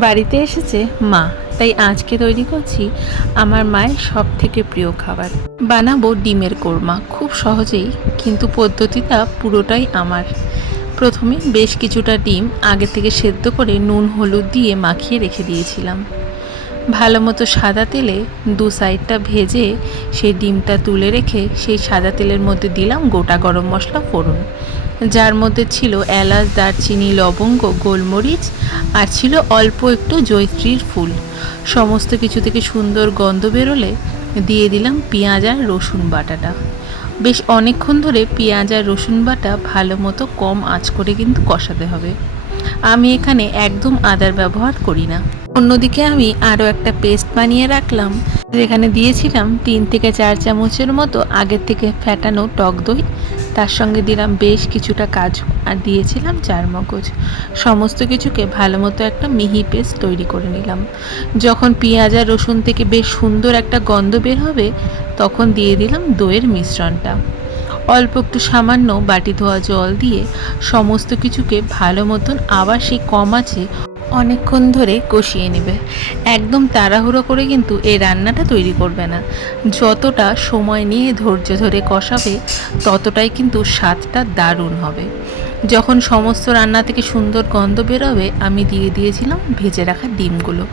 বাড়িতে এসেছে মা, তাই আজকে তৈরি করছি আমার মায়ের সব থেকে প্রিয় খাবার। বানাবো ডিমের কোরমা, খুব সহজেই, কিন্তু পদ্ধতিটা পুরোটাই আমার। প্রথমে বেশ কিছুটা ডিম আগে থেকে সেদ্ধ করে নুন, হলুদ দিয়ে মাখিয়ে রেখে দিয়েছিলাম। ভালো মতো সাদা তেলে দু সাইডটা ভেজে সেই ডিমটা তুলে রেখে সেই সাদা তেলের মধ্যে দিলাম গোটা গরম মশলা ফোড়ন। যার মধ্যে ছিল এলাচ, দারচিনি, লবঙ্গ, গোলমরিচ আর ছিল অল্প একটু জৈত্রীর ফুল। সমস্ত কিছু থেকে সুন্দর গন্ধ বেরোলে দিয়ে দিলাম পেঁয়াজ আর রসুন বাটাটা। বেশ অনেকক্ষণ ধরে পেঁয়াজ আর রসুন বাটা ভালো মতো কম আঁচ করে কিন্তু কষাতে হবে। আমি এখানে একদম আদার ব্যবহার করি না। অন্যদিকে আমি আরও একটা পেস্ট বানিয়ে রাখলাম, যেখানে দিয়েছিলাম তিন থেকে চার চামচের মতো আগের থেকে ফ্যাটানো টক দই তার সঙ্গে দিলাম বেশ কিছুটা কাজু আর দিয়েছিলাম চার মগজ। সমস্ত কিছুকে ভালো মতো একটা মিহি পেস্ট তৈরি করে নিলাম। যখন পেঁয়াজ আর রসুন থেকে বেশ সুন্দর একটা গন্ধ বের হবে, তখন দিয়ে দিলাম দইয়ের মিশ্রণটা। অল্প একটু সামান্য বাটি ধোয়া জল দিয়ে সমস্ত কিছুকে ভালো মতন আবার সেই কম আছে অনেকক্ষণ ধরে কষিয়ে নেবে। একদম তাড়াহুড়ো করে কিন্তু এই রান্নাটা তৈরি করবে না। যতটা সময় নিয়ে ধৈর্য ধরে কষাবে, ততটাই কিন্তু স্বাদটা দারুণ হবে। যখন সমস্ত রান্না থেকে সুন্দর গন্ধ বেরোবে, আমি দিয়ে দিয়েছিলাম ভেজে রাখা ডিমগুলো।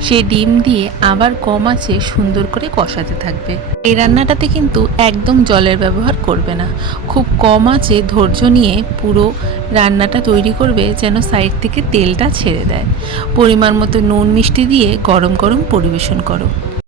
সেই ডিম দিয়ে আবার কম আছে সুন্দর করে কষাতে থাকবে। এই রান্নাটাতে কিন্তু একদম জলের ব্যবহার করবে না। খুব কম আছে ধৈর্য নিয়ে পুরো রান্নাটা তৈরি করবে যেন সাইড থেকে তেলটা ছেড়ে দেয়। পরিমাণ মতো নুন মিষ্টি দিয়ে গরম গরম পরিবেশন করো।